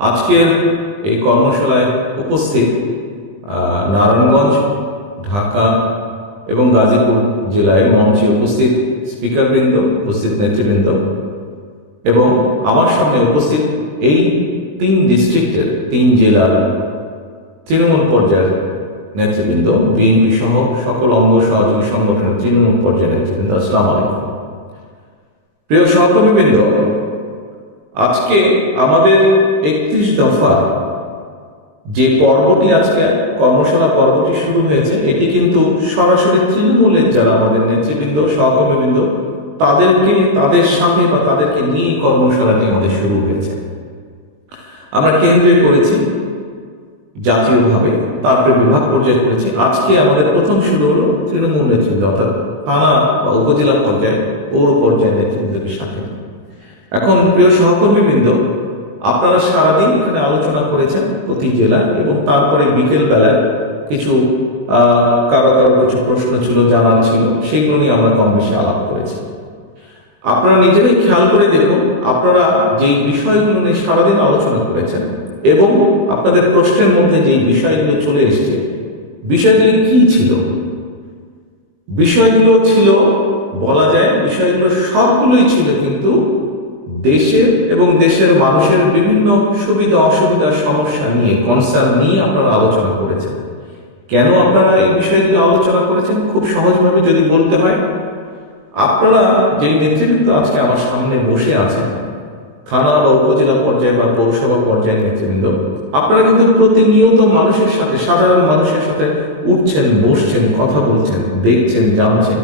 আজকের এই কর্মশালায় উপস্থিত নারায়ণগঞ্জ, ঢাকা এবং গাজীপুর জেলায় মঞ্চে উপস্থিত স্পিকারবৃন্দ, উপস্থিত নেতৃবৃন্দ এবং আমার সামনে উপস্থিত এই তিন ডিস্ট্রিক্টের তিন জেলার তৃণমূল পর্যায়ের নেতৃবৃন্দ, বিএনপি সহ সকল অঙ্গ সহযোগী সংগঠনের তৃণমূল পর্যায়ের নেতৃবৃন্দ। আসসালাম আলাইকুম। প্রিয় সহকর্মীবৃন্দ আজকে আমাদের একত্রিশ দফা যে পর্বটি আজকে কর্মশালা পর্বটি শুরু হয়েছে, এটি কিন্তু সরাসরি তৃণমূলের যারা আমাদের নেতৃবৃন্দ, সহকর্মীবৃন্দ, তাদেরকে, তাদের সাথে বা তাদেরকে নিয়ে কর্মশালাটি আমাদের শুরু হয়েছে। আমরা কেন্দ্রে করেছি জাতীয়ভাবে তারপরে বিভাগ পর্যায়ে করেছি। আজকে আমাদের প্রথম শুরু হলো তৃণমূল নেতৃবৃন্দ, অর্থাৎ থানা বা উপজেলা পর্যায়ে, পৌর পর্যায়ের নেতৃবৃন্দের সাথে। এখন প্রিয় সহকর্মীবৃন্দ, আপনারা সারাদিন এখানে আলোচনা করেছেন প্রতি জেলায় এবং তারপরে বিকেল বেলায় কিছু কারও কারও কিছু প্রশ্ন ছিল জানার ছিল, সেগুলো নিয়ে আমরা কম বেশি আলাপ করেছি। আপনারা নিজেরাই খেয়াল করে দেখুন, আপনারা যেই বিষয়গুলো নিয়ে সারাদিন আলোচনা করেছেন এবং আপনাদের প্রশ্নের মধ্যে যেই বিষয়গুলো চলে এসেছে, বিষয়গুলি কি ছিল? বিষয়গুলো ছিল, বলা যায় বিষয়গুলো সবগুলোই ছিল কিন্তু দেশের এবং দেশের মানুষের বিভিন্ন সুবিধা, অসুবিধা, সমস্যা নিয়ে কনসার্ন নিয়ে আপনারা আলোচনা করেছেন। কেন আপনারা এই বিষয়গুলো আলোচনা করেছেন? খুব সহজভাবে যদি বলতে হয়, আপনারা যে নেতৃবৃন্দ আজকে আমার সামনে বসে আছেন, থানা বা উপজেলা পর্যায়ে বা পৌরসভা পর্যায়ের নেতৃবৃন্দ, আপনারা কিন্তু প্রতিনিয়ত মানুষের সাথে, সাধারণ মানুষের সাথে উঠছেন, বসছেন, কথা বলছেন, দেখছেন, জানছেন,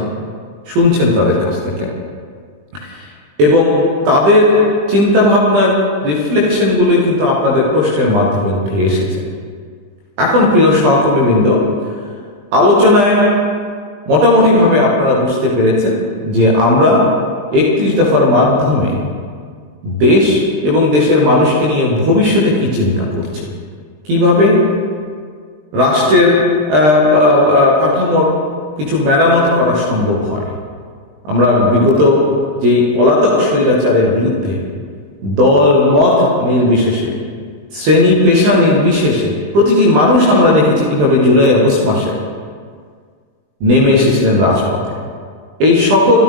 শুনছেন তাদের কাছ থেকে। তাদের চিন্তা ভাবনার রিফ্লেকশন গুলোই কিন্তু আপনাদের প্রশ্নের মাধ্যমে উঠে এসেছে। এখন প্রিয় সহকর্মীবৃন্দ, আলোচনায় মোটামুটিভাবে আপনারা বুঝতে পেরেছেন যে আমরা একত্রিশ দফার মাধ্যমে দেশ এবং দেশের মানুষকে নিয়ে ভবিষ্যতে কি চিন্তা করছি, কীভাবে রাষ্ট্রের কাঠামোর কিছু মেরামত করা সম্ভব হয়। আমরা বিগত যে পলাতক স্বৈরাচারের বিরুদ্ধে দল মত নির্বিশেষে, শ্রেণি পেশা নির্বিশেষে, প্রতিটি মানুষ আমরা দেখেছি কীভাবে জুলাই আগস্ট মাসে নেমে এসেছিলেন রাজপথে। এই সকল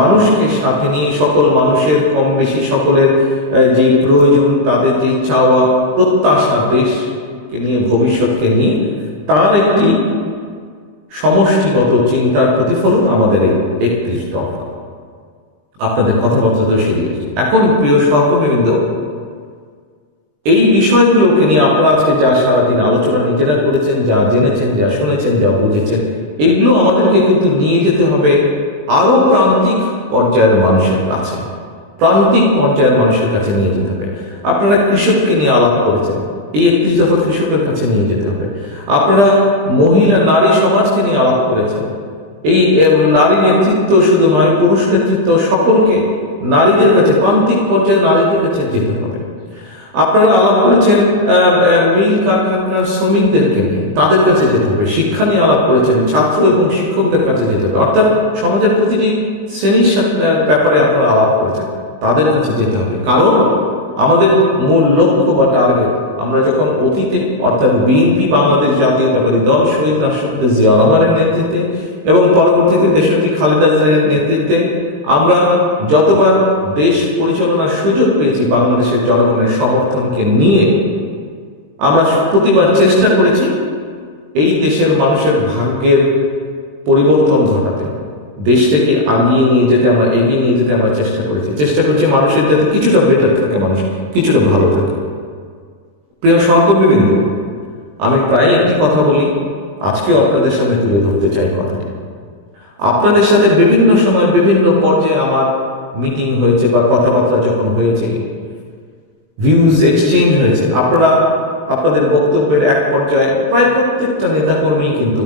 মানুষকে সাথে নিয়ে, সকল মানুষের কম বেশি সকলের যে প্রয়োজন, তাদের যে চাওয়া, প্রত্যাশা দেশকে নিয়ে, ভবিষ্যৎকে নিয়ে, তার একটি সমষ্টিগত চিন্তার প্রতিফলন আমাদের এই একত্রিশ দফা। আপনাদের কথাবার্তা সেদিকে এখন প্রিয় সহকর্মীবৃন্দ, এই বিষয়গুলোকে নিয়ে আপনারা আজকে যা সারাদিন আলোচনা নিজেরা করেছেন, যা জেনেছেন, যা শুনেছেন, যা বুঝেছেন, এগুলো আমাদেরকে কিন্তু নিয়ে যেতে হবে আরও প্রান্তিক পর্যায়ের মানুষের কাছে। প্রান্তিক পর্যায়ের মানুষের কাছে নিয়ে যেতে হবে। আপনারা কৃষককে নিয়ে আলাপ করেছেন, এই একত্রিশ দফা কৃষকের কাছে নিয়ে যেতে হবে। আপনারা মহিলা, নারী সমাজকে নিয়ে আলাপ করেছেন এই নারী নেতৃত্ব শুধু নয় পুরুষ নেতৃত্ব সকলকে নারীদের কাছে, প্রান্তিক পর্যায়ে নারীদের কাছে যেতে হবে। আপনারা আলাপ করেছেন মিল কারখানার শ্রমিকদেরকে তাদের কাছে যেতে হবে, শিক্ষা নিয়ে আলাপ করেছেন, ছাত্র এবং শিক্ষকদের কাছে যেতে হবে। অর্থাৎ সমাজের প্রতিটি শ্রেণির ব্যাপারে আপনারা আলাপ করেছেন, তাদের কাছে যেতে হবে। কারণ আমাদের মূল লক্ষ্য বা টার্গেট, আমরা যখন অতীতে, অর্থাৎ বিএনপি বাংলাদেশ জাতীয়তাবাদী দল শহীদ রাষ্ট্রপতি জিয়া নেতৃত্বে এবং পরবর্তীতে দেশটি খালেদা জিয়ার নেতৃত্বে আমরা যতবার দেশ পরিচালনার সুযোগ পেয়েছি বাংলাদেশের জনগণের সমর্থনকে নিয়ে, আমরা প্রতিবার চেষ্টা করেছি এই দেশের মানুষের ভাগ্যের পরিবর্তন ঘটাতে। দেশটাকে আগিয়ে নিয়ে যেতে আমরা, এগিয়ে নিয়ে যেতে আমরা চেষ্টা করেছি। চেষ্টা করছি মানুষের যাতে কিছুটা বেটার থাকে, মানুষ কিছুটা ভালো থাকে। প্রিয় সহকর্মীবৃন্দ, আমি প্রায় একটি কথা বলি আজকে আপনাদের সামনে তুলে ধরতে চাই কথাটি। আপনাদের সাথে বিভিন্ন সময় বিভিন্ন পর্যায়ে আমার মিটিং হয়েছে বা কথাবার্তা যখন হয়েছে ভিউজ এক্সচেঞ্জ হয়েছে। আপনারা, আপনাদের বক্তব্যের এক পর্যায়ে প্রায় প্রত্যেকটা নেতাকর্মী কিন্তু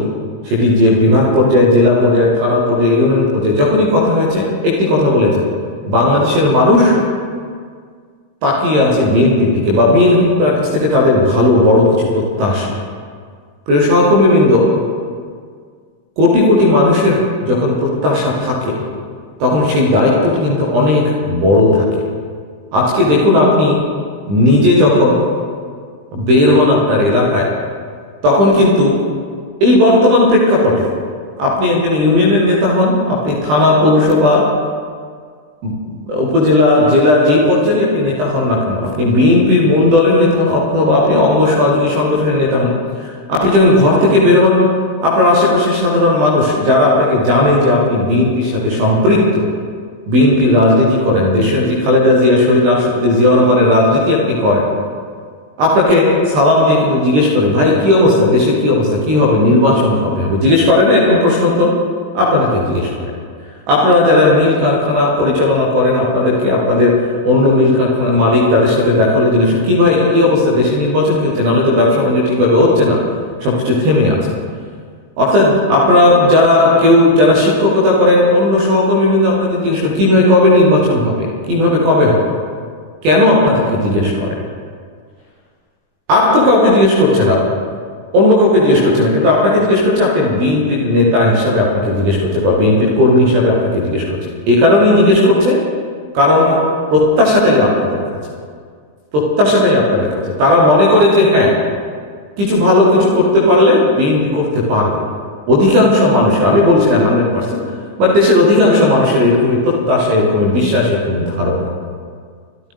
সেটি যে বিভাগ পর্যায়ে, জেলা পর্যায়ে থানা পর্যায়ে, ইউনিয়ন পর্যায়ে যখনই কথা হয়েছে, একটি কথা বলেছে বাংলাদেশের মানুষ তাকিয়ে আছে বিএনপির দিকে বা বিএনপির কাছ থেকে তাদের ভালো বড় কিছু প্রত্যাশা। প্রিয় সহকর্মীবৃন্দ কোটি কোটি মানুষের যখন প্রত্যাশা থাকে, তখন সেই দায়িত্বটি কিন্তু অনেক বড় থাকে। আজকে দেখুন আপনি নিজে যখন বের হন আপনার এলাকায়, তখন কিন্তু এই বর্তমান প্রেক্ষাপটে আপনি একজন ইউনিয়নের নেতা হন, আপনি থানা, পৌরসভা, উপজেলা, জেলার যে পর্যায়ে আপনি নেতা হন না কেন, আপনি বিএনপির মূল দলের নেতা হন অথবা আপনি অঙ্গ সহযোগী সংগঠনের নেতা হন, আপনি যখন ঘর থেকে বের হন আপনার আশেপাশের সাধারণ মানুষ যারা আপনাকে জানে যে আপনি বিএনপির সাথে সম্পৃক্ত বিএনপি রাজনীতি করেন, দেশের যে খালেদা জিয়া শহীদ রাষ্ট্রপতি জিয়া রহমানের রাজনীতি আপনি করেন। আপনাকে সালাম দিয়ে কিন্তু জিজ্ঞেস করে, ভাই, কি অবস্থা? দেশের কি অবস্থা? কি হবে? নির্বাচন হবে? জিজ্ঞেস করেন, এরকম প্রশ্ন তো আপনাদেরকে জিজ্ঞেস করেন। আপনারা যারা মিল কারখানা পরিচালনা করেন, আপনাদেরকে আপনাদের অন্য মিল কারখানার মালিক তাদের সাথে দেখা হলে জিজ্ঞেস কি ভাই, কি অবস্থা? দেশে নির্বাচন হচ্ছে, নাহলে তো ব্যবসা বাণিজ্য ঠিকভাবে হচ্ছে না, সবকিছু থেমে আছে। অর্থাৎ আপনারা যারা কেউ, যারা শিক্ষকতা করেন, অন্য সহকর্মী কিন্তু আপনাদের জিজ্ঞেস করে কীভাবে কবে নির্বাচন হবে? কীভাবে কবে হবে? কেন আপনাদেরকে জিজ্ঞেস করেন? আর তো কাউকে জিজ্ঞেস করছে না। অন্য কাউকে জিজ্ঞেস করছে না। কিন্তু আপনাকে জিজ্ঞেস করছে, আপনি বিএনপির নেতা হিসাবে আপনাকে জিজ্ঞেস করছে বা বিএনপির কর্মী হিসাবে আপনাকে জিজ্ঞেস করছে। এই কারণেই জিজ্ঞেস করছে, কারণ প্রত্যাশাটাই আপনাদের কাছে। প্রত্যাশাটাই আপনাদের কাছে। তারা মনে করে যে হ্যাঁ কিছু ভালো কিছু করতে পারলে বিএনপি করতে পারবে। অধিকাংশ মানুষের আমি বলছি না হান্ড্রেড পার্সেন্ট বা দেশের অধিকাংশ মানুষের এরকমই প্রত্যাশা, এরকমই বিশ্বাস, এরকমই ধারণা।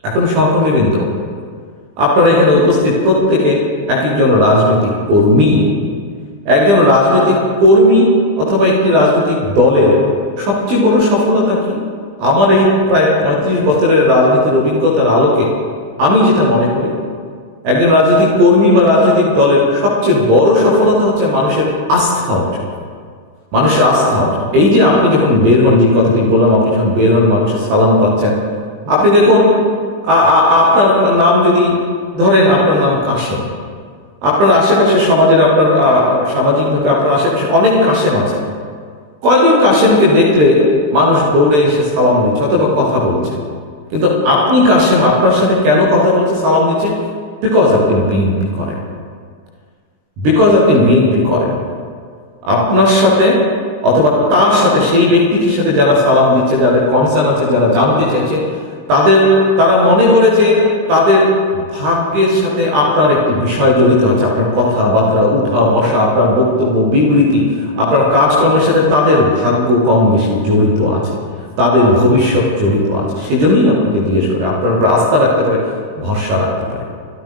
এখন সহকর্মীবৃন্দ আপনারা এখানে উপস্থিত প্রত্যেকে এক একজন রাজনৈতিক কর্মী। একজন রাজনৈতিক কর্মী অথবা একটি রাজনৈতিক দলের সবচেয়ে বড় সফলতা কি? আমার এই প্রায় পঁয়ত্রিশ বছরের রাজনীতির অভিজ্ঞতার আলোকে আমি যেটা মনে করি একজন রাজনৈতিক কর্মী বা রাজনৈতিক দলের সবচেয়ে বড় সফলতা হচ্ছে মানুষের আস্থা অর্জন। মানুষের আস্থা অর্জন। এই যে আপনি যখন বের হন যে কথাটি বললাম, আপনি যখন বের হন, মানুষের সালাম পাচ্ছেন। আপনি দেখুন আপনার নাম যদি ধরেন, আপনার নাম কাশেম। আপনার আশেপাশে সমাজের আপনার সামাজিকভাবে আপনার আশেপাশে অনেক কাশেম আছে। কয়জন কাশেমকে দেখলে মানুষ দৌড়ে এসে সালাম দিচ্ছে অথবা কথা বলছে? কিন্তু আপনি কাশেম, আপনার সাথে কেন কথা বলছে, সালাম দিচ্ছে? বিকজ আপনি বিএনপি করেন বিকজ আপনি বিএনপি করেন আপনার সাথে অথবা তার সাথে সেই ব্যক্তিটির সাথে যারা সালাম দিচ্ছে, যাদের কনসার্ন আছে, যারা জানতে চাইছে, তাদের, তারা মনে করে যে তাদের ভাগ্যের সাথে আপনার একটি বিষয় জড়িত আছে। আপনার কথাবার্তা উঠা, বসা, আপনার বক্তব্য, বিবৃতি, আপনার কাজকর্মের সাথে তাদের ভাগ্য কম বেশি জড়িত আছে। তাদের ভবিষ্যৎ জড়িত আছে। সেজন্যই আপনাকে জিজ্ঞেস করে, আপনার উপর আস্থা রাখতে পারে ভরসা রাখতে পারে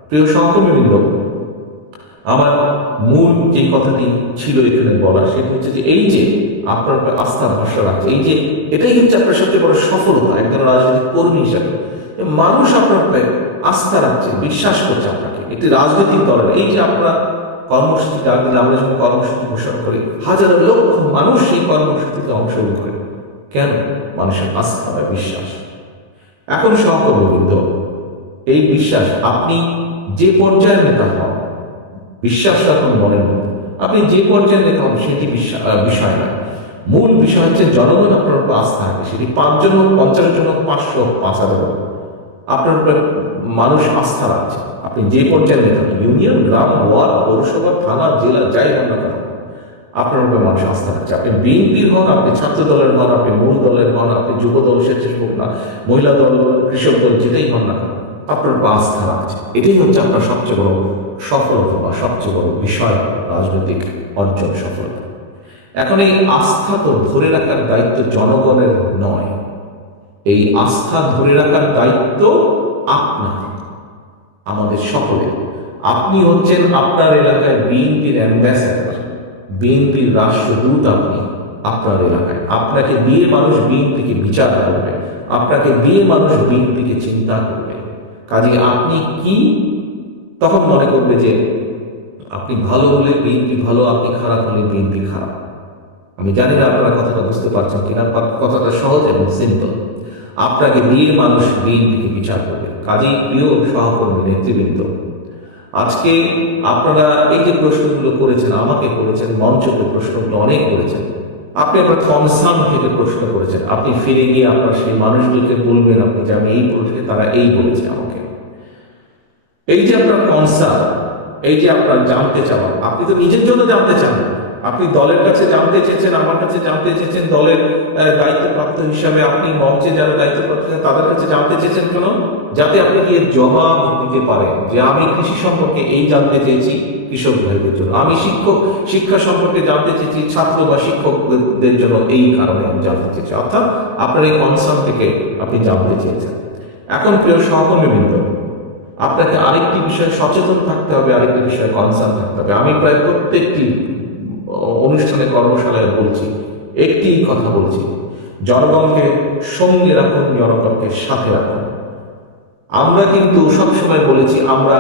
প্রিয় সহকর্মীবৃন্দ, আমার মূল যে কথাটি ছিল এখানে বলা সেটা হচ্ছে যে এই যে আপনার আস্থা ভরসা রাখছে, এই যে এটাই হচ্ছে আপনার সবচেয়ে বড় সফলতা, একজন রাজনৈতিক কর্মী হিসাবে। মানুষ আপনার উপরে আস্থা রাখছে, বিশ্বাস করছে আপনাকে একটি রাজনৈতিক দলের, এই যে আপনারা কর্মসূচি ডাক দিলে আমরা যখন কর্মসূচি ঘোষণা করি, হাজার লক্ষ মানুষ সেই কর্মসূচিতে অংশগ্রহণ করে। কেন? মানুষের আস্থা বা বিশ্বাস। এখন সহকর্মীবৃন্দ, এই বিশ্বাস আপনি যে পর্যায়ের নেতা হন, বিশ্বাস রাখুন মনের মধ্যে, আপনি যে পর্যায়ের নেতা হন, সেটি বিষয় না। মূল বিষয় হচ্ছে জনগণ আপনার উপর আস্থা রাখে, সেটি পাঁচজন হোক পঞ্চাশ জন হোক, পাঁচশো হোক পাঁচ হাজার হোক, আপনার উপরে মানুষ আস্থা রাখছে। আপনি যে পর্যায়ের নেতা হন, ইউনিয়ন, গ্রাম, ওয়ার্ড, পৌরসভা, থানা, জেলা, যাই হন না কেন, আপনার উপরে মানুষ আস্থা রাখছে। আপনি বিএনপির হন, আপনি ছাত্র দলের হন, আপনি মূল দলের হন, আপনি যুব দল, স্বেচ্ছাসেবক না, মহিলা দল, কৃষক দল, যেটাই হন না কেন আপনার উপর আস্থা রাখছে এটাই হচ্ছে আপনার সবচেয়ে বড় সফলতা বা সবচেয়ে বড় বিষয়, রাজনৈতিক অর্জন সফলতা। এখন এই আস্থা তো ধরে রাখার দায়িত্ব জনগণের নয়। এই আস্থা ধরে রাখার দায়িত্ব আপনার, আমাদের সকলের। আপনি হচ্ছেন আপনার এলাকায় বিএনপির অ্যাম্বাসেডার বিএনপির রাষ্ট্রদূত আপনি আপনার এলাকায়। আপনাকে দিয়ে মানুষ বিএনপিকে বিচার করবে, আপনাকে দিয়ে মানুষ বিএনপিকে চিন্তা করবে। কাজে আপনি কি তখন মনে করবে যে আপনি ভালো হলে বিএনপি ভালো, আপনি খারাপ হলে বিএনপি খারাপ। আমি জানি না আপনারা কথাটা বুঝতে পারছেন কিনা কথাটা সহজ এবং সিম্পল। আপনাকে দিয়ে মানুষ বিএনপিকে বিচার করবে। কাজেই প্রিয় সহকর্মী, নেতৃবৃন্দ। আজকে আপনারা এই যে প্রশ্নগুলো করেছেন, আমাকে করেছেন, মঞ্চকে প্রশ্নগুলো অনেক করেছেন। আপনি আপনার কনসার্ন থেকে প্রশ্ন করেছেন। আপনি ফিরে গিয়ে আপনার সেই মানুষগুলোকে বলবেন, আপনি যে আমি এই প্রশ্নে তারা এই বলেছে আমাকে। এই যে আপনার কনসার্ন এই যে আপনার জানতে চাওয়া, আপনি তো নিজের জন্য জানতে চান। আপনি দলের কাছে জানতে চেয়েছেন, আমার কাছে জানতে চেয়েছেন, দলের দায়িত্বপ্রাপ্ত হিসাবে আপনি মঞ্চে যারা দায়িত্বপ্রাপ্ত তাদের কাছে জানতে চেয়েছেন কেন? যাতে আপনি গিয়ে জবাব দিতে পারেন যে আমি কৃষি সম্পর্কে এই জানতে চেয়েছি কৃষক ভাইদের জন্য। আমি শিক্ষক, শিক্ষা সম্পর্কে জানতে চেয়েছি ছাত্র বা শিক্ষকদের জন্য এই কারণে আমি জানতে চেয়েছি। অর্থাৎ আপনার এই কনসার্ন থেকে আপনি জানতে চেয়েছেন। এখন প্রিয় সহকর্মীবৃন্দ আপনাকে আরেকটি বিষয়ে সচেতন থাকতে হবে, আরেকটি বিষয়ে কনসার্ন থাকতে হবে। আমি প্রায় প্রত্যেকটি অনুষ্ঠানে, কর্মশালায় বলছি, একটি কথা বলছি। জনগণকে সঙ্গে রাখুন জনগণকে সাথে রাখুন। আমরা কিন্তু সবসময় বলেছি, আমরা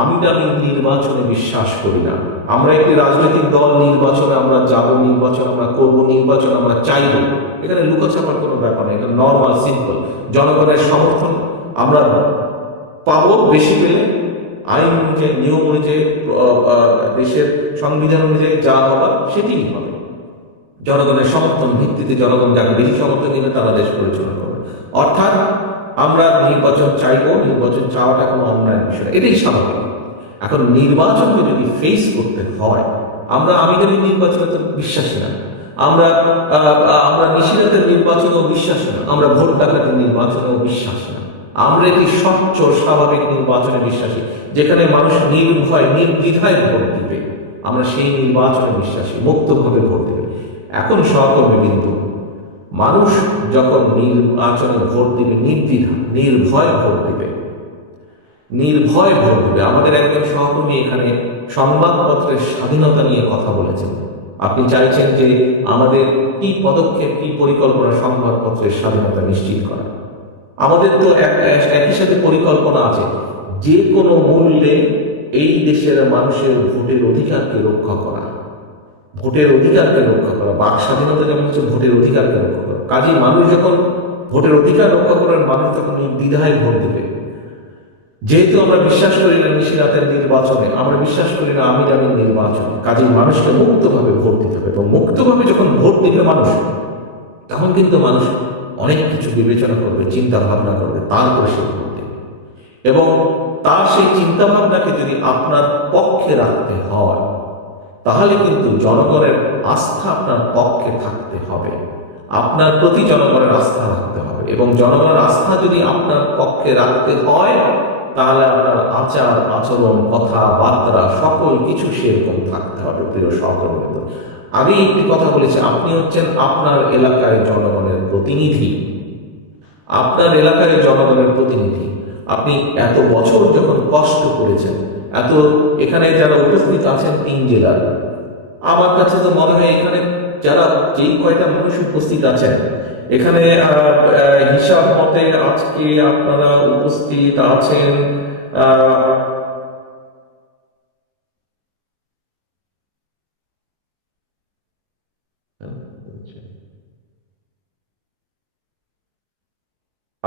আমি আমি নির্বাচনে বিশ্বাস করি না। আমরা একটি রাজনৈতিক দল, নির্বাচনে আমরা যাব, নির্বাচন আমরা করব, নির্বাচন আমরা চাইব। এখানে লুকোচাপার কোনো ব্যাপার নেই, এটা নর্মাল সিম্পল জনগণের সমর্থন, আমরা পাবো বেশি পেলে আইন অনুযায়ী, নিয়ম অনুযায়ী দেশের সংবিধান অনুযায়ী যা হবার সেটিই হবে। জনগণের সমর্থন ভিত্তিতে জনগণ যাকে বেশি সমর্থন দিবে তারা দেশ পরিচালনা করবে। অর্থাৎ আমরা নির্বাচন চাইব, নির্বাচন চাওয়াটা কোনো অন্যায় বিষয়। এটাই স্বাভাবিক। এখন নির্বাচনকে যদি ফেস করতে হয়, আমরা আমি যদি নির্বাচনে তো বিশ্বাসী না। আমরা আমরা নিশিরাতের নির্বাচনেও বিশ্বাসী না। আমরা ভোট ডাকাতের নির্বাচনেও বিশ্বাসী না। আমরা একটি স্বচ্ছ স্বাভাবিক নির্বাচনে বিশ্বাসী, যেখানে মানুষ নির্ভয় নির্দ্বিধায় ভোট দিবে, আমরা সেই নির্বাচনে বিশ্বাসী, মুক্তভাবে ভোট দেবে। এখন সহকর্মী বিন্দু, মানুষ যখন নির্বাচনে ভোট দিবে, নির্দ্বিধা, নির্ভয় ভোট দিবে। নির্ভয় ভোট দিবে। আমাদের একজন সহকর্মী এখানে সংবাদপত্রের স্বাধীনতা নিয়ে কথা বলেছেন। আপনি চাইছেন যে আমাদের কি পদক্ষেপ, কি পরিকল্পনা সংবাদপত্রের স্বাধীনতা নিশ্চিত করা। আমাদের তো এক- এক- একই সাথে পরিকল্পনা আছে। যে কোনো মূল্যে এই দেশের মানুষের ভোটের অধিকারকে রক্ষা করা। ভোটের অধিকারকে রক্ষা করা। বাক স্বাধীনতা যেমন হচ্ছে, ভোটের অধিকারকে রক্ষা করা। কাজে মানুষ যখন ভোটের অধিকার রক্ষা করার মানুষ তখন দ্বিধায় ভোট দিবে। যেহেতু আমরা বিশ্বাস করি না নিশিরাতের নির্বাচনে, আমরা বিশ্বাস করি না আমি জানি নির্বাচন। কাজেই মানুষকে মুক্তভাবে ভোট দিতে হবে। এবং মুক্তভাবে যখন ভোট দিবে মানুষ, তখন কিন্তু মানুষ অনেক কিছু বিবেচনা করবে চিন্তা ভাবনা করবে, তারপরে সে দেবে এবং তার সেই চিন্তা ভাবনাকে যদি আপনার পক্ষে রাখতে হয়, তাহলে কিন্তু জনগণের আস্থা আপনার পক্ষে থাকতে হবে। আপনার প্রতি জনগণের আস্থা রাখতে হবে। এবং জনগণের আস্থা যদি আপনার পক্ষে রাখতে হয়, তাহলে আপনার আচার, আচরণ, কথাবার্তা, সকল কিছু সেরকম থাকতে হবে, প্রিয় সহকর্মীবৃন্দ আমি একটি কথা বলেছি, আপনি হচ্ছেন আপনার এলাকায় জনগণের প্রতিনিধি। আপনার এলাকায় জনগণের প্রতিনিধি। আপনি এত বছর যখন কষ্ট করেছেন, এত এখানে যারা উপস্থিত আছেন তিন জেলার, আমার কাছে তো মনে হয় এখানে যারা যেই কয়টা মানুষ উপস্থিত আছেন, এখানে হিসাব মতে আজকে আপনারা উপস্থিত আছেন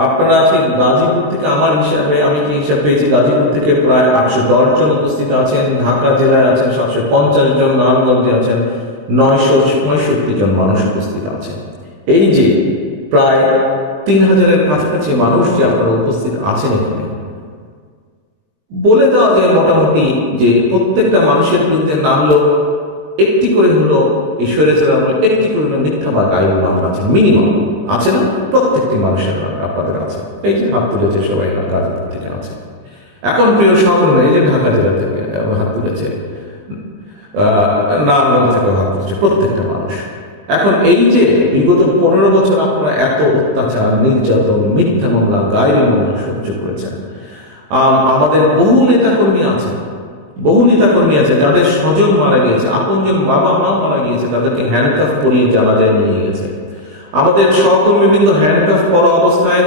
আপনারা আজকে গাজীপুর থেকে, আমার হিসাবে আমি কি হিসাব পেয়েছি, গাজীপুর থেকে প্রায় আটশো দশ জন উপস্থিত আছেন, ঢাকা জেলায় আছেন সাতশো পঞ্চাশ জন, নারায়ণগঞ্জে আছেন নয়শো পঁয়ষট্টি জন মানুষ উপস্থিত আছেন। এই যে প্রায় তিন হাজারের কাছাকাছি মানুষ যে আপনারা উপস্থিত আছেন এখানে, বলে দেওয়া যায় মোটামুটি যে প্রত্যেকটা মানুষের বিরুদ্ধে নামলো একটি করে হলো ঈশ্বরের আমলে একটি করে হলো মিথ্যা বা গায়ে আপনার আছে মিনিমাম আছে না? প্রত্যেকটি মানুষের আপনাদের আছে। এই যে হাত তুলেছে সবাই গাজীপুর থেকে আছে। এখন প্রিয় সহকর্মী এই যে ঢাকা জেলা থেকে হাত তুলেছে। নারায়ণগঞ্জ থেকে হাত তুলেছে প্রত্যেকটা মানুষ। এখন এই যে বিগত পনেরো বছর আপনারা এত অত্যাচার, নির্যাতন, মিথ্যা মামলা গায়ের মামলা সহ্য করেছেন। আমাদের বহু নেতাকর্মী আছে বহু নেতাকর্মী আছে যাদের স্বজন মারা গিয়েছে, আপনজন বাবা মা মারা গিয়েছে, তাদেরকে হ্যান্ডকাফ পরিয়ে জানাজায় নিয়ে গেছে। আমাদের সহকর্মী সহকর্মীবৃন্দ হ্যান্ডকাফ পরা অবস্থায়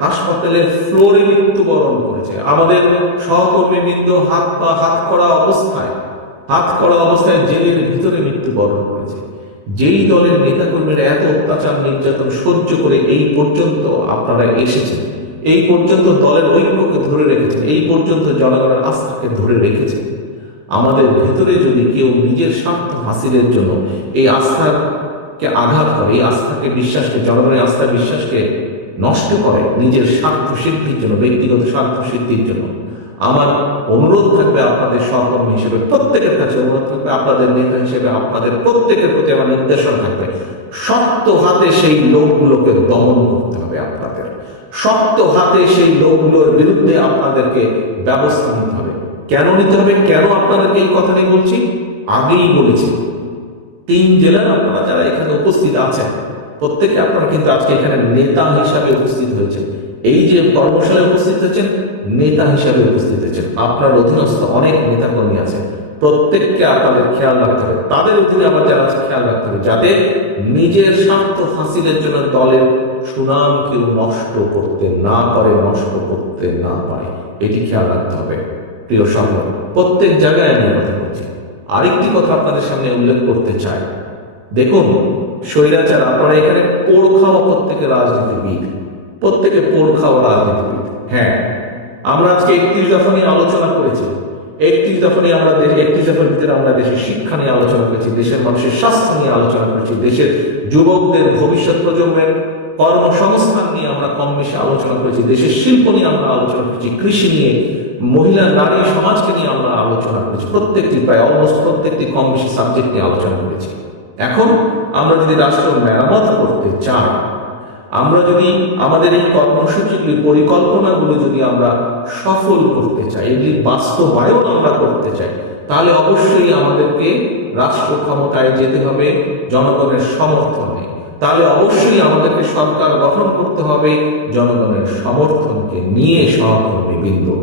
হাসপাতালের ফ্লোরে মৃত্যুবরণ করেছে। আমাদের সহকর্মী সহকর্মীবৃন্দ হাত পা, হাত করা অবস্থায়, হাত করা অবস্থায় জেলের ভিতরে মৃত্যুবরণ করেছে। যেই দলের নেতাকর্মীরা এত অত্যাচার, নির্যাতন সহ্য করে এই পর্যন্ত আপনারা এসেছেন। এই পর্যন্ত দলের ঐক্যকে ধরে রেখেছে এই পর্যন্ত জনগণের আস্থাকে ধরে রেখেছে আমাদের ভেতরে যদি কেউ নিজের স্বার্থ হাসিলের জন্য এই আস্থাকে আঘাত করে, এই আস্থাকে বিশ্বাসকে, জনগণের আস্থা বিশ্বাসকে নষ্ট করে নিজের স্বার্থ সিদ্ধির জন্য, ব্যক্তিগত স্বার্থ সিদ্ধির জন্য, আমার অনুরোধ থাকবে আপনাদের সহকর্মী হিসেবে, প্রত্যেকের কাছে অনুরোধ থাকবে, আপনাদের নেতা হিসেবে, আপনাদের প্রত্যেকের প্রতি আমার নির্দেশন থাকবে। শক্ত হাতে সেই লোকগুলোকে দমন করতে হবে আপনাদের। শক্ত হাতে সেই লোকগুলোর বিরুদ্ধে আপনাদেরকে ব্যবস্থা নিতে হবে। কেন নিতে হবে? কেন আপনাদেরকে এই কথাটি বলছি? আগেই বলেছি। তিন জেলার আপনারা যারা এখানে উপস্থিত আছেন, প্রত্যেকে আপনারা কিন্তু আজকে এখানে নেতা হিসাবে উপস্থিত হয়েছেন। এই যে কর্মশালায় উপস্থিত হয়েছেন, নেতা হিসাবে উপস্থিত হয়েছেন। আপনার অধীনস্থ অনেক নেতা কর্মী আছে প্রত্যেককে আপনাদের খেয়াল রাখতে হবে। তাদের অধীনে আবার যারা খেয়াল রাখতে হবে। যাতে নিজের স্বার্থ হাসিলের জন্য দলের সুনাম কেউ নষ্ট করতে না পারে, নষ্ট করতে না পারে। এটি খেয়াল রাখতে হবে। প্রিয় সঙ্গ প্রত্যেক জায়গায় আমি কথা বলছি। আরেকটি কথা আপনাদের সামনে উল্লেখ করতে চাই। দেখুন, স্বৈরাচার, আপনারা এখানে পোড় খাওয়া প্রত্যেকে রাজনীতিবিদ। প্রত্যেকে পোড় রাজনীতিবিদ। হ্যাঁ আমরা আজকে একত্রিশ দফা নিয়ে আলোচনা করেছি। একত্রিশ দফা নিয়ে আমরা দেশে একত্রিশ দফার ভিতরে আমরা দেশের শিক্ষা নিয়ে আলোচনা করেছি, দেশের মানুষের স্বাস্থ্য নিয়ে আলোচনা করেছি, দেশের যুবকদের ভবিষ্যৎ প্রজন্মের কর্মসংস্থান নিয়ে আমরা কম বেশি আলোচনা করেছি, দেশের শিল্প নিয়ে আমরা আলোচনা করেছি, কৃষি নিয়ে, মহিলা, নারী, সমাজকে নিয়ে আমরা আলোচনা করেছি, প্রত্যেকটি প্রায় অলমোস্ট প্রত্যেকটি কম বেশি সাবজেক্ট নিয়ে আলোচনা করেছি। এখন আমরা যদি রাষ্ট্র মেরামত করতে চাই, আমরা যদি আমাদের এই কর্মসূচিগুলি, পরিকল্পনাগুলো যদি আমরা সফল করতে চাই, এগুলি বাস্তবায়ন আমরা করতে চাই, তাহলে অবশ্যই আমাদেরকে রাষ্ট্র ক্ষমতায় যেতে হবে, জনগণের সমর্থনে তাহলে অবশ্যই আমাদেরকে সরকার গঠন করতে হবে, জনগণের সমর্থনকে নিয়ে সহকর্মী বিন্দু।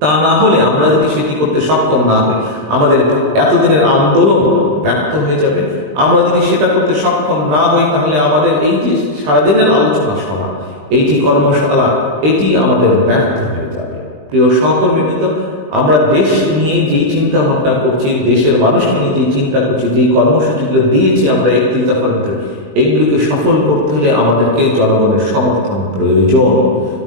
তা না হলে আমরা যদি সেটি করতে সক্ষম না হই, আমাদের এতদিনের আন্দোলন ব্যর্থ হয়ে যাবে। আমরা যদি সেটা করতে সক্ষম না হই, তাহলে আমাদের এই যে সারাদিনের আলোচনা সভা এইটি কর্মশালা, এটি আমাদের ব্যর্থ হয়ে যাবে। প্রিয় সহকর্মীবৃন্দ, আমরা দেশ নিয়ে যেই চিন্তা ভাবনা করছি, দেশের মানুষকে নিয়ে যেই চিন্তা করছি, যেই কর্মসূচিগুলো দিয়েছি আমরা একত্রিশ দফার ভিতরে এগুলিকে সফল করতে হলে আমাদেরকে জনগণের সমর্থন প্রয়োজন।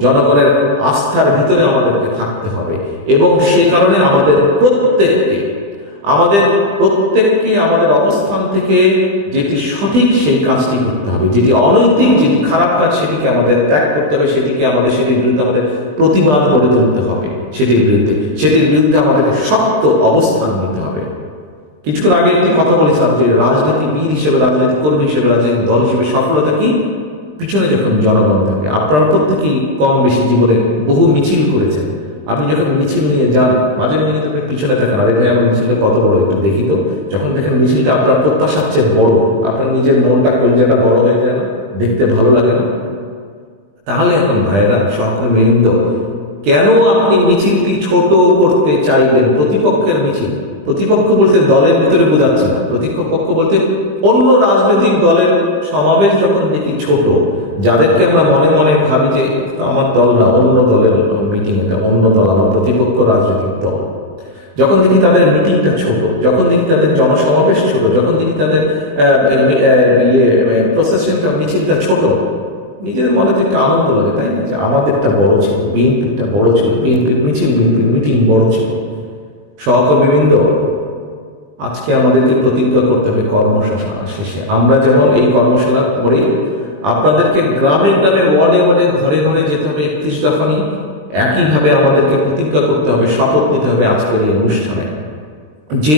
জনগণের আস্থার ভিতরে আমাদেরকে থাকতে হবে এবং সে কারণে আমাদের প্রত্যেককে আমাদের প্রত্যেককে আমাদের অবস্থান থেকে যেটি সঠিক সেই কাজটি করতে হবে। যেটি অনৈতিক, যেটি খারাপ কাজ সেটিকে আমাদের ত্যাগ করতে হবে, সেটিকে আমাদের, সেটির বিরুদ্ধে আমাদের প্রতিবাদ গড়ে তুলতে হবে। সেটির বিরুদ্ধে সেটির বিরুদ্ধে আমাদের শক্ত অবস্থান নিতে হবে। কিছুক্ষণ আগে একটি কথা বলেছিলাম যে রাজনীতিবিদ হিসেবে রাজনীতি কর্মী হিসেবে রাজনীতি দল হিসেবে, সফলতা কি? পিছনে যখন জনগণ থাকে, আপনারা প্রত্যেকেই কম বেশি জীবনে বহু মিছিল করেছেন। আপনি যখন মিছিল নিয়ে যান, মাঝে মাঝে কিন্তু পিছনে থাকেন। আরে ভাই, আমার মিছিলে কত বড় একটু দেখি তো। যখন দেখেন মিছিলটা আপনার প্রত্যাশার চেয়ে বড়, আপনার নিজের মনটা কলজাটা বড় হয়ে যায় না? দেখতে ভালো লাগে না? তাহলে এখন ভাইরা সরকার মেরিন্দ কেন আপনি মিছিলটি ছোট করতে চাইবেন প্রতিপক্ষের মিছিল। প্রতিপক্ষ বলতে দলের ভিতরে বোঝাচ্ছে প্রতিপক্ষ বলতে অন্য রাজনৈতিক দলের সমাবেশ যখন দেখি ছোট, যাদেরকে আমরা মনে মনে ভাবি যে আমার দল না, অন্য দলের মিটিং এটা, অন্য দল, আমার প্রতিপক্ষ রাজনৈতিক দল। যখন দেখি তাদের মিটিংটা ছোট, যখন দেখি তাদের জনসমাবেশ ছোট, যখন দেখি তাদের ইয়ে প্রসেশনটা মিছিলটা ছোট নিজের মনে যে আনন্দ লাগে, তাই না? যে আমাদেরটা বড় ছিল বিএনপিটা বড় ছিল, বিএনপির মিছিল, বিএনপির মিটিং বড় ছিল। সহকর্মীবৃন্দ, আজকে আমাদেরকে প্রতিজ্ঞা করতে হবে কর্মশালা শেষে। আমরা যেমন এই কর্মশালা করে। আপনাদেরকে গ্রামে গ্রামে, ওয়ার্ডে ওয়ার্ডে, ঘরে ঘরে যেতে হবে একত্রিশ দফা নিয়ে একইভাবে আমাদেরকে প্রতিজ্ঞা করতে হবে, শপথ নিতে হবে আজকের এই অনুষ্ঠানে। যে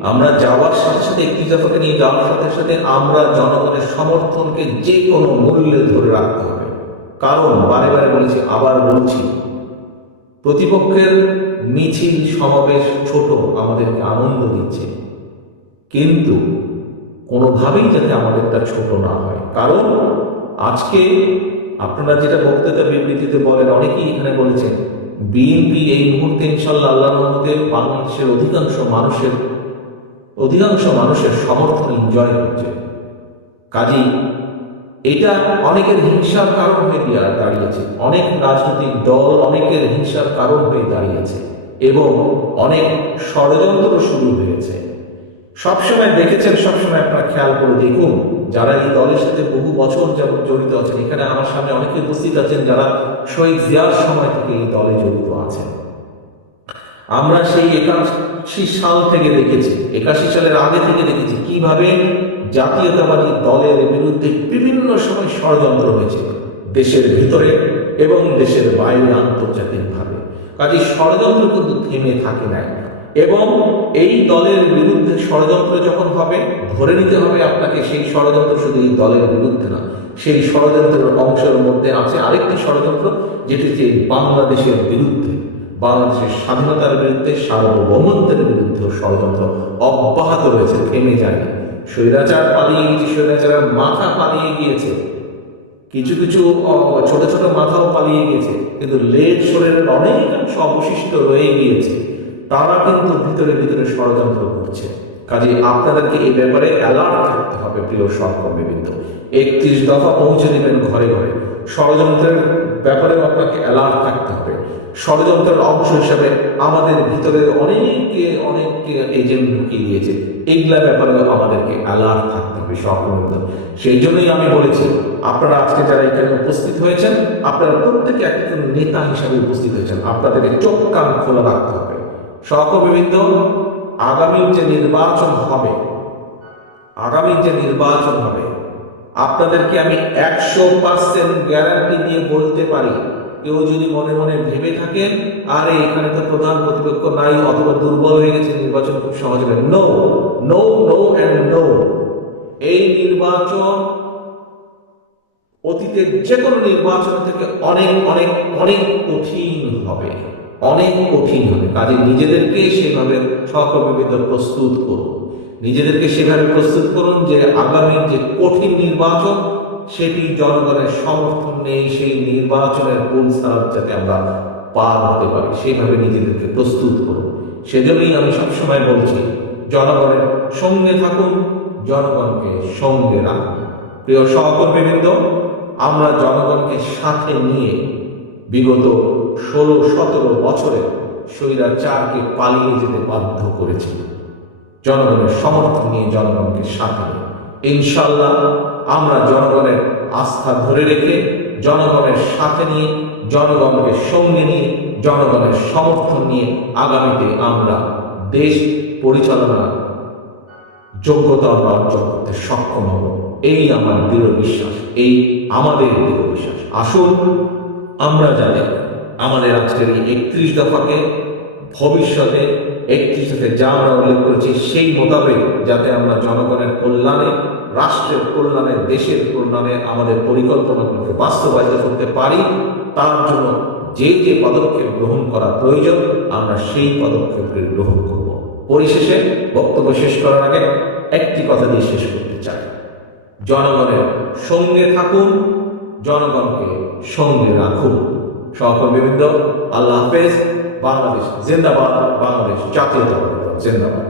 আমরা যাওয়ার সাথে সাথে দফাকে নিয়ে যাওয়ার সাথে সাথে আমরা জনগণের সমর্থনকে যে কোনো মূল্যে ধরে রাখতে হবে। কারণ বারে বারে বলেছি, আবার বলছি, প্রতিপক্ষের মিছিল, সমাবেশ ছোট, আমাদেরকে আনন্দ দিচ্ছে। কিন্তু কোনোভাবেই যাতে আমাদেরটা ছোট না হয়। কারণ আজকে আপনারা যেটা বক্তৃতা বিবৃতিতে বলেন, অনেকেই এখানে বলেছেন, বিএনপি এই মুহূর্তে ইনশাল্লাহ আল্লাহ রহমতে বাংলাদেশের অধিকাংশ মানুষের অধিকাংশ মানুষের সমর্থন জয় হচ্ছে কাজেই এটা অনেকের হিংসার কারণ হয়ে দাঁড়িয়েছে। অনেক রাজনৈতিক দল অনেকের হিংসার কারণ হয়ে দাঁড়িয়েছে এবং অনেক ষড়যন্ত্র শুরু হয়েছে। সবসময় দেখেছেন, সবসময় আপনারা খেয়াল করে দেখুন, যারা এই দলের সাথে বহু বছর যেমন জড়িত আছেন, এখানে আমার সামনে অনেকে উপস্থিত আছেন যারা শহীদ জিয়ার সময় থেকে এই দলে জড়িত আছেন। আমরা সেই একাশি সাল থেকে দেখেছি, একাশি সালের আগে থেকে দেখেছি কীভাবে জাতীয়তাবাদী দলের বিরুদ্ধে বিভিন্ন সময় ষড়যন্ত্র হয়েছে দেশের ভিতরে এবং দেশের বাইরে আন্তর্জাতিকভাবে। কাজে ষড়যন্ত্র কিন্তু থেমে থাকে নাই। এবং এই দলের বিরুদ্ধে ষড়যন্ত্র যখন হবে, ধরে নিতে হবে আপনাকে সেই ষড়যন্ত্র শুধু এই দলের বিরুদ্ধে না, সেই ষড়যন্ত্রের অংশের মধ্যে আছে আরেকটি ষড়যন্ত্র, যেটি হচ্ছে বাংলাদেশের বিরুদ্ধে। বাংলাদেশের স্বাধীনতার বিরুদ্ধে, সার্বভৌমত্বের বিরুদ্ধে ষড়যন্ত্র অব্যাহত রয়েছে, থেমে যায়নি। স্বৈরাচার পালিয়ে গিয়েছে, স্বৈরাচারের মাথা পালিয়ে গিয়েছে। কিছু কিছু ছোট ছোট মাথাও পালিয়ে গিয়েছে, কিন্তু লেজ শরীরের অনেকাংশ অবশিষ্ট রয়ে গিয়েছে। তারা কিন্তু ভিতরে ভিতরে ষড়যন্ত্র করছে। কাজে আপনাদেরকে এই ব্যাপারে অ্যালার্ট থাকতে হবে, প্রিয় সহকর্মীবৃন্দ। একত্রিশ দফা পৌঁছে দেবেন ঘরে ঘরে। ষড়যন্ত্রের ব্যাপারেও আপনাকে অ্যালার্ট থাকতে হবে। ষড়যন্ত্রের অংশ হিসাবে আমাদের ভিতরে অনেকে অনেক এজেন্ট ঢুকিয়ে দিয়েছে। এইগুলা ব্যাপারে আমাদেরকে অ্যালার্ট থাকতে হবে সহকর্মীবৃন্দ সেই জন্যই আমি বলেছি, আপনারা আজকে যারা এখানে উপস্থিত হয়েছেন, আপনারা প্রত্যেকে একজন নেতা হিসাবে উপস্থিত হয়েছেন। আপনাদেরকে চোখ কান খোলা রাখতে হবে। সহকর্মীবৃন্দ, আগামী যে নির্বাচন হবে, আগামী যে নির্বাচন হবে, আপনাদেরকে আমি একশো পার্সেন্ট গ্যারান্টি দিয়ে বলতে পারি কেউ যদি মনে মনে ভেবে থাকে, আরে এখানে তো প্রধান প্রতিপক্ষ নাই, অথবা দুর্বল হয়ে গেছে, নির্বাচন খুব সহজ হবে। No no no and no এই নির্বাচন অতীতের যে কোনো নির্বাচন থেকে অনেক অনেক অনেক কঠিন হবে। অনেক কঠিন হবে। কাজে নিজেদেরকে সেভাবে সহকর্মীবৃন্দ প্রস্তুত করুন। নিজেদেরকে সেভাবে প্রস্তুত করুন যে আগামী যে কঠিন নির্বাচন সেটি জনগণের সমর্থন নেই, সেই নির্বাচনের কোন সারাপ যাতে আমরা পার হতে পারি, সেইভাবে নিজেদেরকে প্রস্তুত করুন। সেজন্যই আমি সবসময় বলছি, জনগণের সঙ্গে থাকুন, জনগণকে সঙ্গে রাখুন। প্রিয় সহকর্মীবৃন্দ, আমরা জনগণকে সাথে নিয়ে বিগত ষোলো, সতেরো বছরে স্বৈরাচারকে পালিয়ে যেতে বাধ্য করেছি। জনগণের সমর্থন নিয়ে জনগণকে সাথে ইনশাল্লাহ আমরা জনগণের আস্থা ধরে রেখে, জনগণের সাথে নিয়ে, জনগণকে সঙ্গে নিয়ে, জনগণের সমর্থন নিয়ে আগামীতে আমরা দেশ পরিচালনা যোগ্যতা অর্জন করতে সক্ষম হব। এই আমার দৃঢ় বিশ্বাস, এই আমাদের দৃঢ় বিশ্বাস। আসুন, আমরা জানি আমাদের আজকের এই একত্রিশ দফাকে ভবিষ্যতে একত্রিশ দফায় যা আমরা উল্লেখ করেছি সেই মোতাবেক যাতে আমরা জনগণের কল্যাণে রাষ্ট্রের কল্যাণে, দেশের কল্যাণে আমাদের পরিকল্পনাগুলোকে বাস্তবায়িত করতে পারি, তার জন্য যে যে পদক্ষেপ গ্রহণ করা প্রয়োজন, আমরা সেই পদক্ষেপগুলি গ্রহণ করব। পরিশেষে বক্তব্য শেষ করার আগে একটি কথা দিয়ে শেষ করতে চাই। জনগণের সঙ্গে থাকুন, জনগণকে সঙ্গে রাখুন। সহকর্মীবৃন্দ আল্লাহ হাফেজ, বাংলাদেশ জিন্দাবাদ, বাংলাদেশ দল, জিন্দাবাদ।